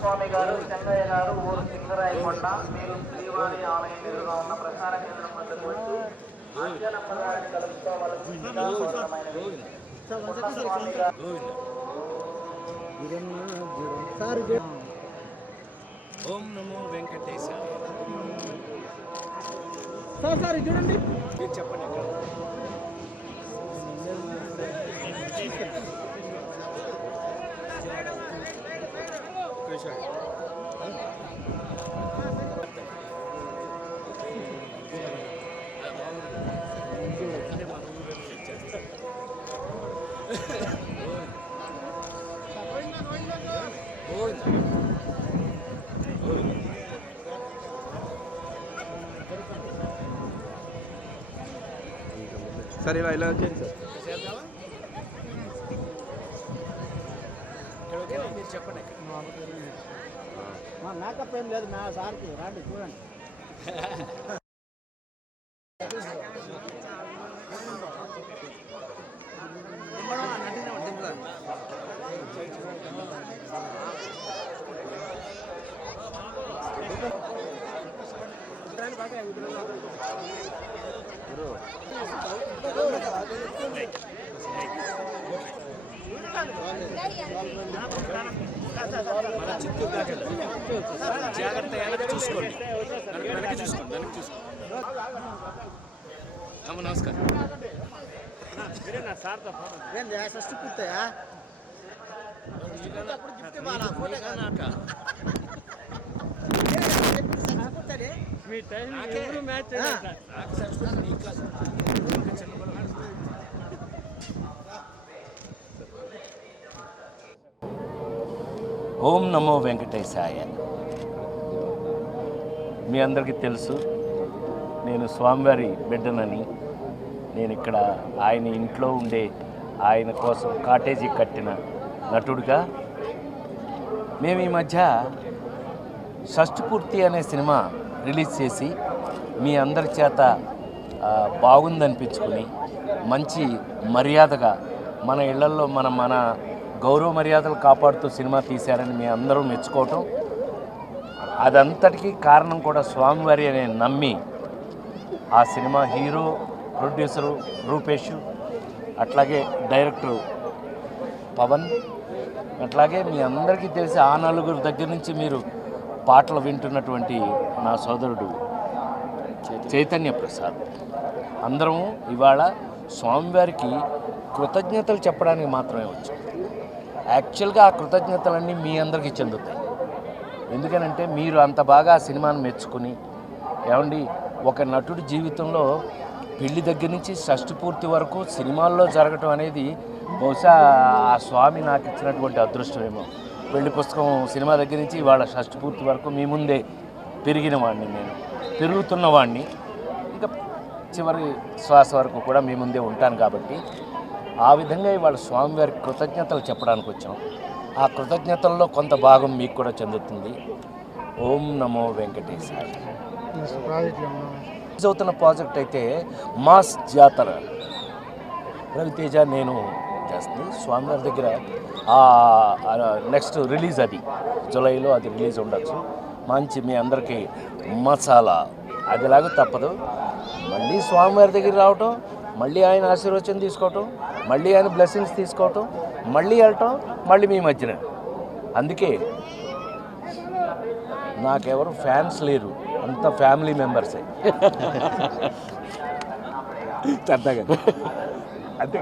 స్వామి గారు చెన్నయ్య గారు ఊరు సింగరాయకొండ మీరు శ్రీవారి ఆలయం ఎదురుగా ఉన్న ప్రసార కేంద్రం వద్దకు వచ్చి ఆజ్ఞానమ్మగారిని కలుపుకోవాల్సిందిగా కోరమైనది. స్వామి గారు ఓం నమో వెంకటేశాయ. సార్ చూడండి, మీరు చెప్పండి అక్కడ. సరే ఇలా వచ్చేయండి సార్. మీరు చెప్పండి. మా మేకప్ ఏం లేదు, మా సార్కి రాండి చూడండి. మన చిత్తూరు దాకా జాగ్రత్త, వెనక్కి చూసుకోండి, వెనక్కి చూసుకోండి, వెనక్కి చూసుకోండి. అమ్మ నమస్కారం. ఫస్ట్ పూర్తయా మీ టైం మ్యాచ్ ఓం నమో వెంకటేశాయ. మీ అందరికీ తెలుసు, నేను స్వామివారి బిడ్డనని. నేను ఇక్కడ ఆయన ఇంట్లో ఉండే ఆయన కోసం కాటేజీ కట్టిన నటుడిగా. మేము ఈ మధ్య షష్ఠపూర్తి అనే సినిమా రిలీజ్ చేసి మీ అందరి చేత బాగుందనిపించుకుని మంచి మర్యాదగా మన ఇళ్లల్లో మన గౌరవ మర్యాదలు కాపాడుతూ సినిమా తీశారని మీ అందరూ మెచ్చుకోవటం, అదంతటికీ కారణం కూడా స్వామివారి అనే నమ్మి ఆ సినిమా హీరో, ప్రొడ్యూసరు రూపేష్, అట్లాగే డైరెక్టరు పవన్, అట్లాగే మీ అందరికీ తెలిసి ఆ నలుగురు దగ్గర నుంచి మీరు పాటలు వింటున్నటువంటి నా సోదరుడు చైతన్య ప్రసాద్, అందరం ఇవాళ స్వామివారికి కృతజ్ఞతలు చెప్పడానికి మాత్రమే వచ్చాం. యాక్చువల్గా ఆ కృతజ్ఞతలన్నీ మీ అందరికీ చెందుతాయి. ఎందుకనంటే మీరు అంత బాగా ఆ సినిమాను మెచ్చుకుని, ఏమండి ఒక నటుడి జీవితంలో పెళ్లి దగ్గర నుంచి షష్ఠపూర్తి వరకు సినిమాల్లో జరగటం అనేది బహుశా ఆ స్వామి నాకు ఇచ్చినటువంటి అదృష్టమేమో. పెళ్లి పుస్తకం సినిమా దగ్గర నుంచి ఇవాళ షష్ఠపూర్తి వరకు మీ ముందే పెరిగిన వాడిని, నేను పెరుగుతున్న వాడిని, ఇంకా చివరి శ్వాస వరకు కూడా మీ ముందే ఉంటాను. కాబట్టి ఆ విధంగా ఇవాళ స్వామివారికి కృతజ్ఞతలు చెప్పడానికి వచ్చాం. ఆ కృతజ్ఞతల్లో కొంత భాగం మీకు కూడా చెందుతుంది. ఓం నమో వెంకటేశాయ. అవుతున్న ప్రాజెక్ట్ అయితే మాస్ జాతర, రవితేజ నేను చేస్తుంది స్వామివారి దగ్గర. నెక్స్ట్ రిలీజ్ అది జూలైలో, అది రిలీజ్ ఉండొచ్చు. మంచి మీ అందరికీ మసాలా అదిలాగా తప్పదు. మళ్ళీ స్వామివారి దగ్గర రావటం, మళ్ళీ ఆయన ఆశీర్వచనం తీసుకోవటం, మళ్ళీ ఆయన బ్లెస్సింగ్స్ తీసుకోవటం, మళ్ళీ వెళ్ళటం, మళ్ళీ మీ మధ్యన. అందుకే నాకెవరు ఫ్యాన్స్ లేరు, అంత ఫ్యామిలీ మెంబర్సే. సరదాగా అంతే.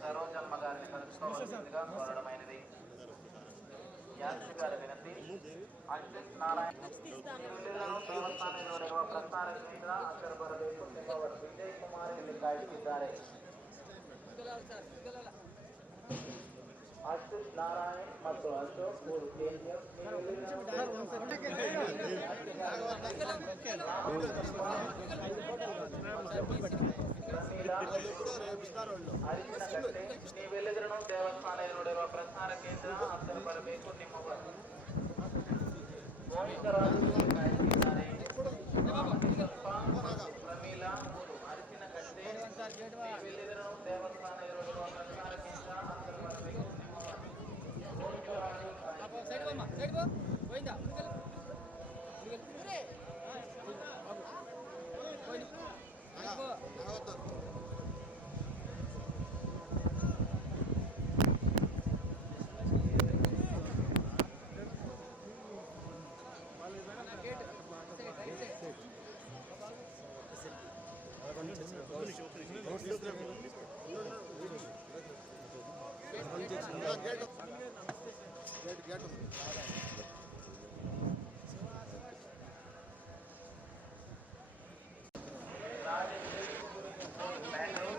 సరోజమ్మ గారిని కలుసుకోవాల్సిందిగా కోరడమైనది. యాత్రి గారి వినతి. అశ్విత్ నారాయణ ದೇವಸ್ಥಾನದವರೆಗೂ ಪ್ರಸಾರ ಕೇಂದ್ರ ಅಕ್ಕರ ಬರಬೇಕು ಎಂಬ ವಿಜಯ್ ಕುಮಾರ್ ಇಲ್ಲಿ ಕಾಯುತ್ತಿದ್ದಾರೆ. ಅಶ್ವಿತ್ ನಾರಾಯಣ್ ಮತ್ತು ಅಶೋಕ್ ಮೂರು KGF ಅರಿಶಿನಕಟ್ಟೆ ನೀವೆಲ್ಲಿದ್ರೂ ದೇವಸ್ಥಾನ ನೋಡಿರುವ ಪ್ರಸಾರ ಕೇಂದ್ರ ಅಕ್ಕರ ಬರಬೇಕು ನಿಮ್ಮ ಗೋವಿಂದರಾಜು ಕಾಯುತ್ತಿದ್ದಾರೆ. ಪ್ರಮೀಲಾ ಅರಿಶಿನಕಟ್ಟೆ ನೀವೆಲ್ಲಿದ್ರೂ ದೇವಸ್ಥಾನ ನೋಡಿರುವ ಪ್ರಸಾರ ಕೇಂದ್ರ ಅಕ್ಕರ ಬರಬೇಕು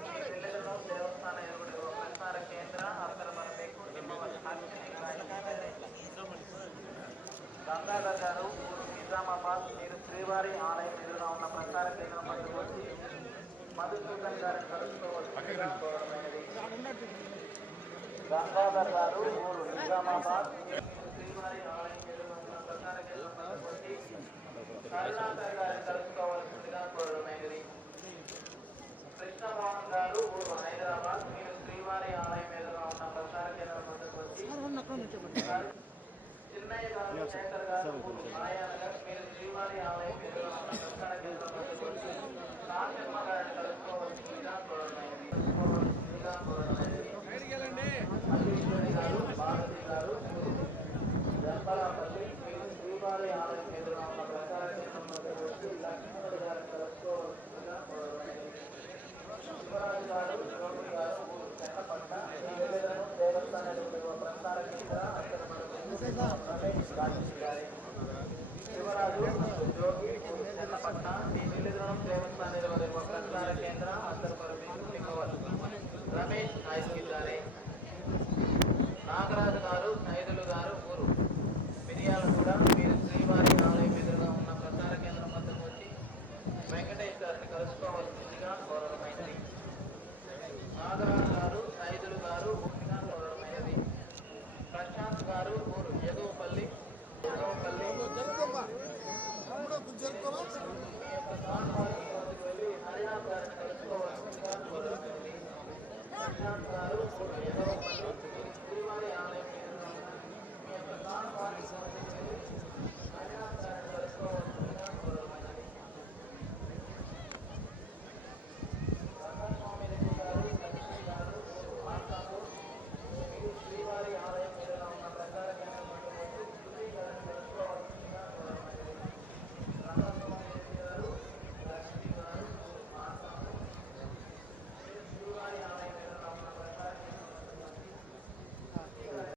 ದೇವಸ್ಥಾನ ಎದುರುಗಿರುವ ಪ್ರಸಾರ ಕೇಂದ್ರ ಅಕ್ಕರ ಬರಬೇಕು గంగాధర్ గారు నిజామాబాద్ మీరు శ్రీవారి ఆలయం ఎదురుగా ఉన్న ప్రసార కేంద్రం వద్దకు వచ్చి మధుసూదన్ గారిని కలుసుకోవాల్సిందిగా కోరడమైనది. గంగాధర్ గారు ఊరు నిజామాబాద్ శ్రీవారి ఆలయం ఎదురుగా ఉన్న ప్రసార కేంద్రం వద్దకు వచ్చి కరుణాకర్ గారిని కలుసుకోవాల్సిందిగా కోరడమైనది. కృష్ణమోహన్ గారు ఊరు హైదరాబాద్ మీరు శ్రీవారి ఆలయం ఎదురుగా ఉన్న ప్రసార కేంద్రం వద్దకు వచ్చి చిన్నయ్య గారు శేఖర్ గారు మాయానగర్ మీరు శ్రీవారి ఆలయం ఎదురుగా ఉన్న ప్రసార కేంద్రం వద్దకు వచ్చి కాశమ్మ గారిని కలుసుకోవాల్సిందిగా కోరడమైనది. అశ్విని గారు భారతి గారు జంపలాపల్లి మీరు శ్రీవారి ఆలయం ఎదురుగా ఉన్న ప్రసార కేంద్రం వద్దకు వచ్చి లక్ష్మణుడు గారిని కలుసుకోవాల్సిందిగా కోరడమైనది. శివరాజు గారు జ్యోతి గారు చెన్నపట్ట దేవస్థాన ప్రసార కేంద్ర అక్కడ రమేష్ గారి శివరాజు జోగి చెన్నపట్ట మీ నిలుద్రం దేవస్థాన ప్రసార కేంದ್ರ ಅಕ್ಕರ ಬರಬೇಕು రమేష్ కాయుತ್ತಿದ್ದಾರೆ. నాగరాజు గారు నైదులు గారు ఊరు మిరియాలగూడ మీరు శ్రీవారి ఆలయం ఎదురుగా ఉన్న ప్రసార కేంద్రం వద్దకు వచ్చి వెంకటేష్ గారిని కలుసుకోవాల్సిందిగా కోరడమైనది. నాగరాజు గారు నైదులు గారు ఊరిగా కోరడమైనది. ప్రశాంత్ గారు ఊరు ఎగువపల్లి వెళ్ళి హరియాణ్ గారిని కలుసుకోవాల్సిందిగా కోరడమైనది. ప్రశాంత్ గారు ఊరు